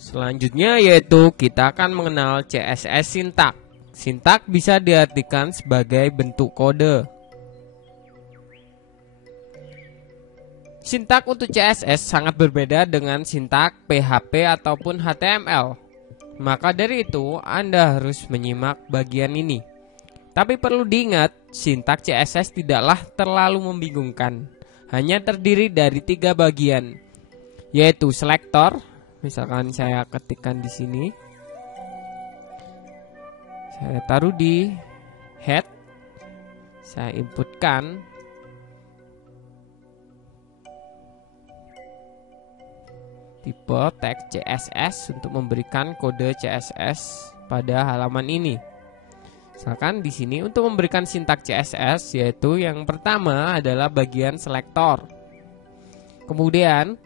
Selanjutnya yaitu kita akan mengenal CSS sintak. Sintak bisa diartikan sebagai bentuk kode. Sintak untuk CSS sangat berbeda dengan sintak PHP ataupun HTML. Maka dari itu Anda harus menyimak bagian ini. Tapi perlu diingat, sintak CSS tidaklah terlalu membingungkan. Hanya terdiri dari 3 bagian, yaitu selektor. Misalkan saya ketikkan di sini, saya taruh di head, saya inputkan tipe tag CSS untuk memberikan kode CSS pada halaman ini. Misalkan di sini untuk memberikan sintak CSS, yaitu yang pertama adalah bagian selektor. Kemudian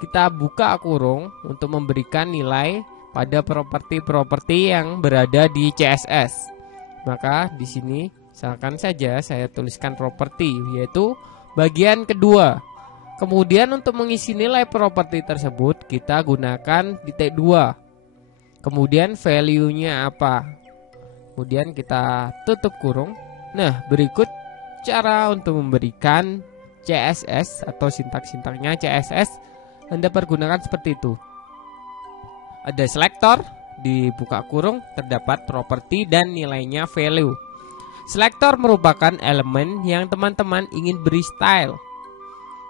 kita buka kurung untuk memberikan nilai pada properti-properti yang berada di CSS. Maka di sini misalkan saja saya tuliskan properti, yaitu bagian kedua. Kemudian untuk mengisi nilai properti tersebut kita gunakan titik 2. Kemudian value-nya apa? Kemudian kita tutup kurung. Nah, berikut cara untuk memberikan CSS atau sintak-sintaknya CSS Anda pergunakan seperti itu. Ada selektor, dibuka kurung, terdapat properti dan nilainya value. Selektor merupakan elemen yang teman-teman ingin beri style.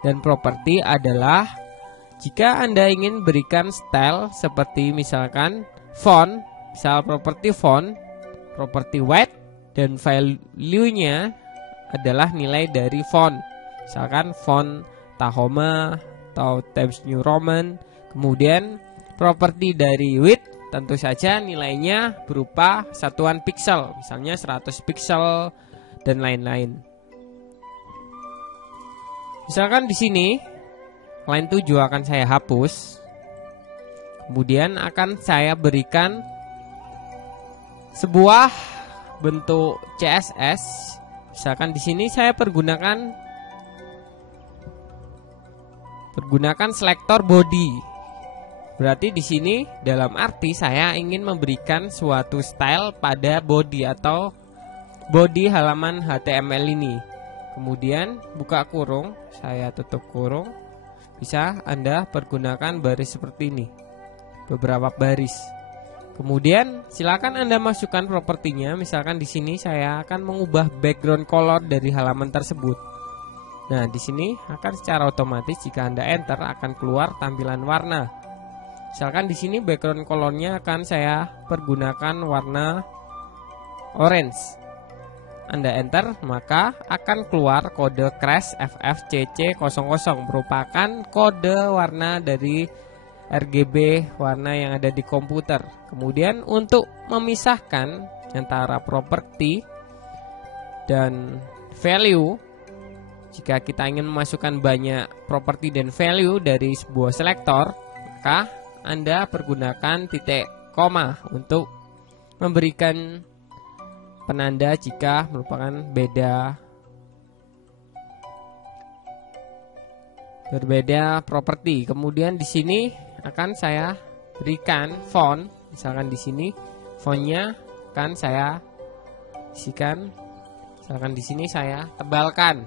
Dan properti adalah jika Anda ingin berikan style seperti misalkan font, misal properti font, properti weight, dan value-nya adalah nilai dari font. Misalkan font Tahoma atau Times New Roman. Kemudian properti dari width tentu saja nilainya berupa satuan pixel, misalnya 100 pixel dan lain-lain. Misalkan di sini line 7 akan saya hapus. Kemudian akan saya berikan sebuah bentuk CSS. Misalkan di sini saya pergunakan selektor body. Berarti di sini dalam arti saya ingin memberikan suatu style pada body atau body halaman HTML ini. Kemudian buka kurung, saya tutup kurung. Bisa Anda pergunakan baris seperti ini, beberapa baris. Kemudian silakan Anda masukkan propertinya. Misalkan di sini saya akan mengubah background color dari halaman tersebut. Nah, di sini akan secara otomatis jika Anda enter akan keluar tampilan warna. Misalkan di sini background colornya akan saya pergunakan warna orange. Anda enter, maka akan keluar kode crash FFCC00, merupakan kode warna dari RGB warna yang ada di komputer. Kemudian untuk memisahkan antara properti dan value, jika kita ingin memasukkan banyak properti dan value dari sebuah selektor, maka Anda pergunakan titik koma untuk memberikan penanda jika merupakan berbeda properti. Kemudian di sini akan saya berikan font. Misalkan di sini fontnya akan saya isikan. Misalkan di sini saya tebalkan.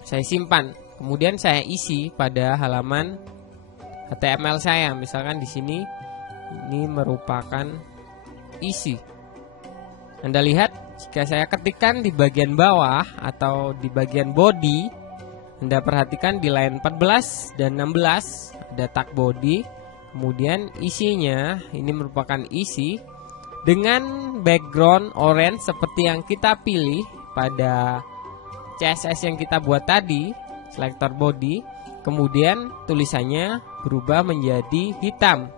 Saya simpan. Kemudian saya isi pada halaman HTML saya. Misalkan di sini ini merupakan isi. Anda lihat jika saya ketikkan di bagian bawah atau di bagian body, Anda perhatikan di line 14 dan 16 ada tag body. Kemudian isinya ini merupakan isi dengan background orange seperti yang kita pilih pada CSS yang kita buat tadi, selektor body. Kemudian tulisannya berubah menjadi hitam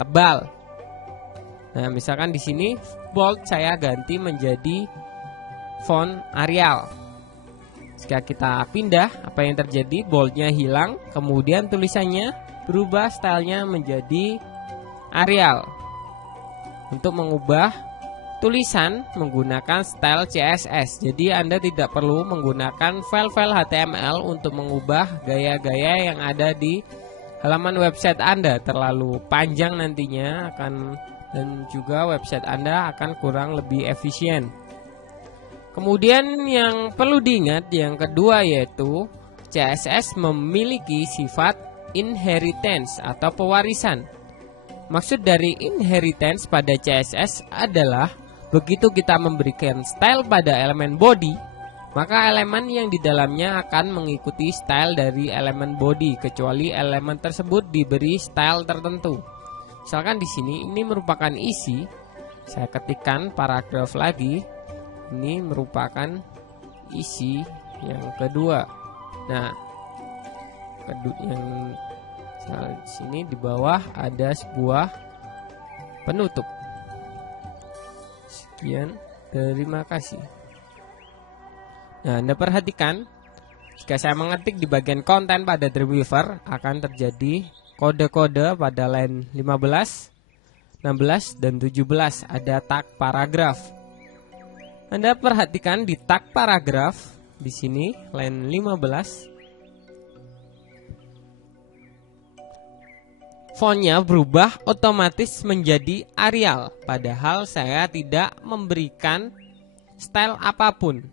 tebal. Nah, misalkan di sini bold saya ganti menjadi font Arial. Jika kita pindah, apa yang terjadi? Boldnya hilang, kemudian tulisannya berubah stylenya menjadi Arial. Untuk mengubah tulisan menggunakan style CSS. Jadi Anda tidak perlu menggunakan file-file HTML untuk mengubah gaya-gaya yang ada di halaman website Anda. Terlalu panjang nantinya dan juga website Anda akan kurang lebih efisien. Kemudian yang perlu diingat yang kedua yaitu CSS memiliki sifat inheritance atau pewarisan. Maksud dari inheritance pada CSS adalah begitu kita memberikan style pada elemen body, maka elemen yang di dalamnya akan mengikuti style dari elemen body kecuali elemen tersebut diberi style tertentu. Misalkan di sini ini merupakan isi, saya ketikkan paragraf lagi. Ini merupakan isi yang kedua. Nah, yang di sini di bawah ada sebuah penutup. Sekian, terima kasih. Nah, Anda perhatikan jika saya mengetik di bagian konten pada Dreamweaver akan terjadi kode-kode pada line 15, 16 dan 17 ada tag paragraf. Anda perhatikan di tag paragraf di sini line 15 fontnya berubah otomatis menjadi Arial, padahal saya tidak memberikan style apapun.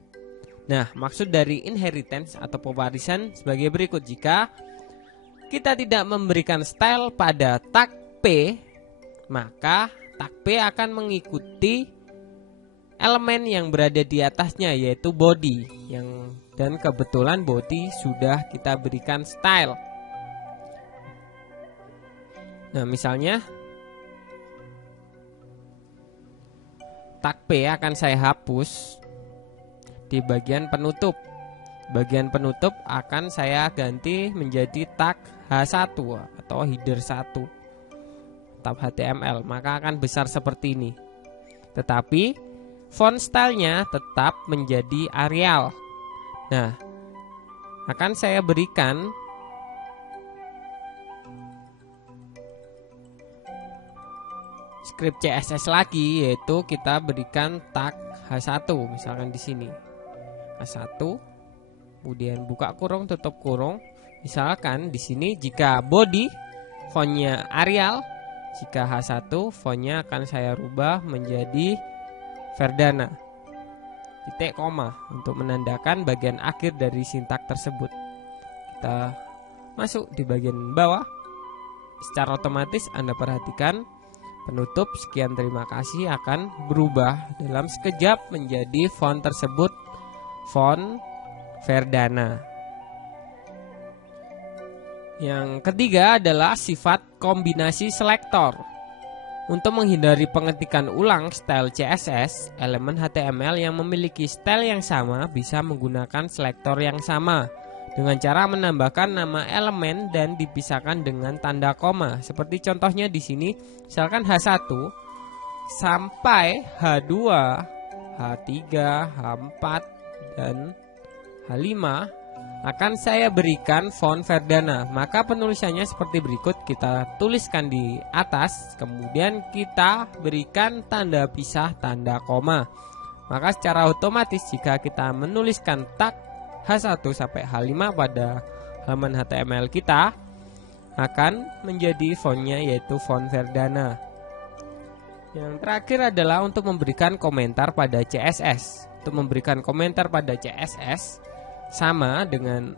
Nah, maksud dari inheritance atau pewarisan sebagai berikut. Jika kita tidak memberikan style pada tag P, maka tag P akan mengikuti elemen yang berada di atasnya yaitu body, dan kebetulan body sudah kita berikan style. Nah, misalnya tag P akan saya hapus di bagian penutup. Bagian penutup akan saya ganti menjadi tag H1 atau header 1 tab HTML, maka akan besar seperti ini. Tetapi font stylenya tetap menjadi Arial. Nah, akan saya berikan script CSS lagi, yaitu kita berikan tag H1 misalkan di sini. H1 kemudian buka kurung tutup kurung. Misalkan di sini jika body fontnya Arial, jika H1 fontnya akan saya rubah menjadi Verdana. Titik koma untuk menandakan bagian akhir dari sintak tersebut. Kita masuk di bagian bawah. Secara otomatis Anda perhatikan penutup sekian terima kasih akan berubah dalam sekejap menjadi font tersebut font Verdana. Yang ketiga adalah sifat kombinasi selektor. Untuk menghindari pengetikan ulang style CSS, elemen HTML yang memiliki style yang sama bisa menggunakan selektor yang sama dengan cara menambahkan nama elemen dan dipisahkan dengan tanda koma. Seperti contohnya di sini, misalkan H1 sampai H2, H3, H4 dan H5 akan saya berikan font Verdana. Maka penulisannya seperti berikut, kita tuliskan di atas, kemudian kita berikan tanda pisah tanda koma. Maka secara otomatis jika kita menuliskan tag H1 sampai H5 pada halaman HTML kita akan menjadi fontnya yaitu font Verdana. Yang terakhir adalah untuk memberikan komentar pada CSS. Untuk memberikan komentar pada CSS sama dengan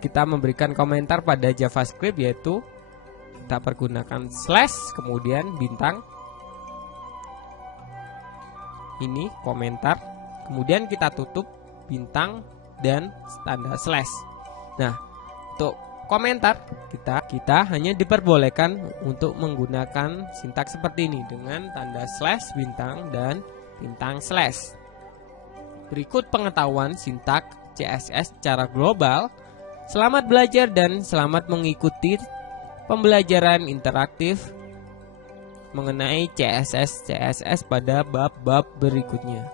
kita memberikan komentar pada JavaScript, yaitu kita pergunakan slash kemudian bintang, ini komentar, kemudian kita tutup bintang dan tanda slash. Nah, untuk komentar kita hanya diperbolehkan untuk menggunakan sintaks seperti ini dengan tanda slash bintang dan bintang slash. Berikut pengetahuan sintaks CSS secara global. Selamat belajar dan selamat mengikuti pembelajaran interaktif mengenai CSS pada bab-bab berikutnya.